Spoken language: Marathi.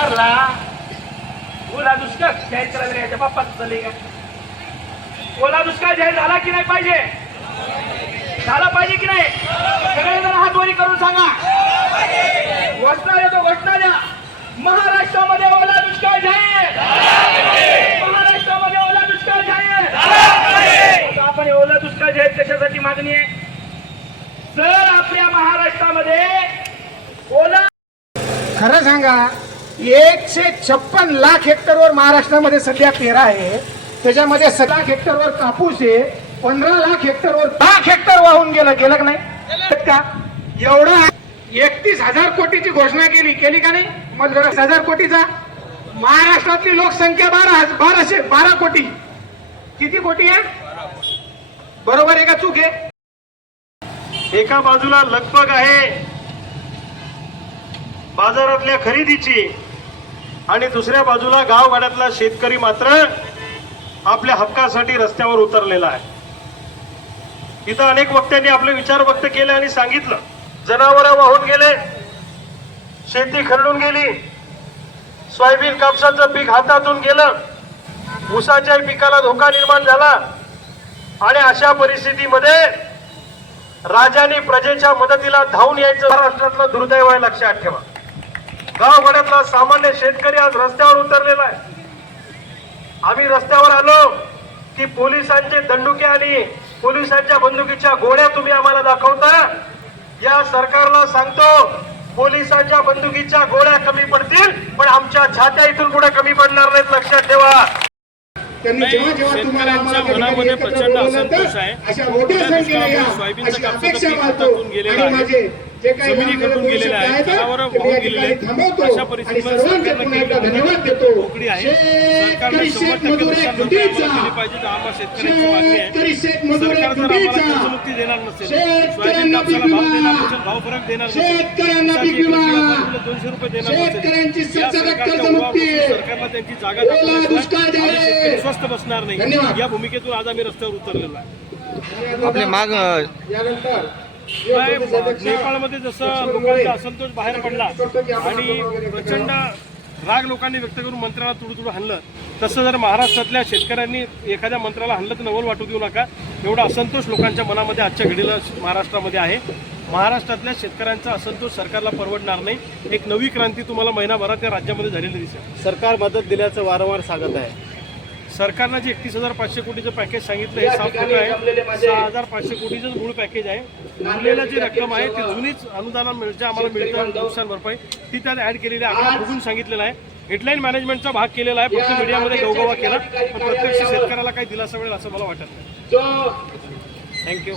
सरकारला ओला दुष्काळ जाहीर करायला याच्या बाप्पाच चालले का? ओला दुष्काळ जाहीर झाला की नाही पाहिजे? झाला पाहिजे की नाही? सगळेजण जण वरी करून सांगा. घोषणा देतो घोषणा द्या. महाराष्ट्रामध्ये ओला दुष्काळ जाहीर महाराष्ट्रामध्ये ओला दुष्काळ जाहीर आपण ओला दुष्काळ जाहीर कशासाठी मागणी आहे? जर आपल्या महाराष्ट्रामध्ये ओला खरं सांगा एकशे छप्पन लाख हेक्टरवर महाराष्ट्रामध्ये सध्या पेरा आहे. त्याच्यामध्ये सहा लाख हेक्टरवर कापूस आहे. पंधरा लाख हेक्टरवर लाख हेक्टर वाहून गेलं. गेलं का नाही? का? एवढा एकतीस हजार कोटीची घोषणा केली. केली का नाही? मग जरा हजार कोटीचा. महाराष्ट्रातली लोकसंख्या बारा बाराशे बारा कोटी. किती कोटी आहे? बरोबर आहे का चूक आहे? एका बाजूला लगबग आहे. बाजारातल्या खरेदीची. आणि दुसऱ्या बाजूला गावगाड्यातला शेतकरी मात्र आपल्या हक्कासाठी रस्त्यावर उतरलेला आहे. इथं अनेक वक्त्यांनी आपले विचार व्यक्त केले आणि सांगितलं. जनावरं वाहून गेले शेती खरडून गेली सोयाबीन कापसाचं पीक हातातून गेलं ऊसाच्या पिकाला धोका निर्माण झाला. आणि अशा परिस्थितीमध्ये राजाने प्रजेच्या मदतीला धावून यायचं महाराष्ट्रातलं दुर्दैव आहे लक्षात ठेवा. गावगाड्यातला सामान्य शेतकरी आज रस्त्यावर उतरलेला आहे आम्ही रस्त्यावर आलो की पोलिसांचे दंडुके आणि पोलिसांच्या बंदुकीच्या गोळ्या तुम्ही आम्हाला दाखवता या सरकारला सांगतो पोलिसांच्या बंदुकीच्या गोळ्या कमी पडतील पण आमच्या छात्या इथून पुढे कमी पडणार नाहीत लक्षात ठेवा मनामध्ये प्रचंड असंतोष आहे. अशा मोठ्या संख्येने या सोयाबीनचं अशी कापसाचं अपेक्षा पीक मानतो हातातून गेलेलं आणि आहे. माझे जे काही जमिनी दोषी गेलेल्या आहेत. जनावरं ते वाहून गेलेले आहेत. थांबवतो अशा आणि परिस्थितीमध्ये सर्वांचे सरकारला पुन्हा एकदा केलेली धन्यवाद देतो मोकळी आहे सरकारने शंभर टक्के आहे आम्हाला दिली पाहिजे तर आम्हाला शेतकऱ्यांची मागणी आहे शेतकरी शेत मजूर आहे सरकार जर आम्हाला तुटीचा कर्जमुक्ती देणार नसेल सोयाबीन कापसाला भाव विमा. देणार नसेल शेतकऱ्यांना पीक विमा. ऊसाची एकरी किंवा बाजूला दोनशे रुपये देणार नसेल या सरकारला त्यांची जागा स्वस्थ बसणार नाही धन्यवाद. या भूमिकेतून आज आम्ही रस्त्यावर उतरलेलो आहे आपले माग यानंतर नेपाळमध्ये जसं लोकांचा असंतोष बाहेर पडला आणि प्रचंड राग लोकांनी व्यक्त करून मंत्र्याला तुडू तुडू हाणलं तसं जर महाराष्ट्रातल्या शेतकऱ्यांनी एखाद्या मंत्र्याला हाणलं तर नवल वाटू देऊ नका. एवढा असंतोष लोकांच्या मनामध्ये आजच्या घडीला महाराष्ट्रामध्ये आहे. महाराष्ट्रातल्या शेतकऱ्यांचा असंतोष सरकारला परवडणार नाही. एक नवी क्रांती तुम्हाला महिनाभरात या राज्यामध्ये झालेली दिसेल. सरकार मदत दिल्याचं वारंवार सांगत आहे. सरकारनं जे एकतीस हजार पाचशे कोटीचं पॅकेज सांगितलं हे साफ खोटं आहे. सहा हजार पाचशे कोटीचं मूळ पॅकेज आहे. उरलेलं जी रक्कम आहे ती जुनीच अनुदान मिळ- जे आम्हाला मिळतं नुकसान भरपाई ती त्यात ऍड केलेली आहे. आकडा बघून सांगितलेला आहे. हेडलाईन मॅनेजमेंटचा भाग केलेला आहे. फक्त मीडियामध्ये गवगवा केला. पण प्रत्यक्ष शेतकऱ्याला काही दिलासा मिळेल असं मला वाटत नाही. थँक्यू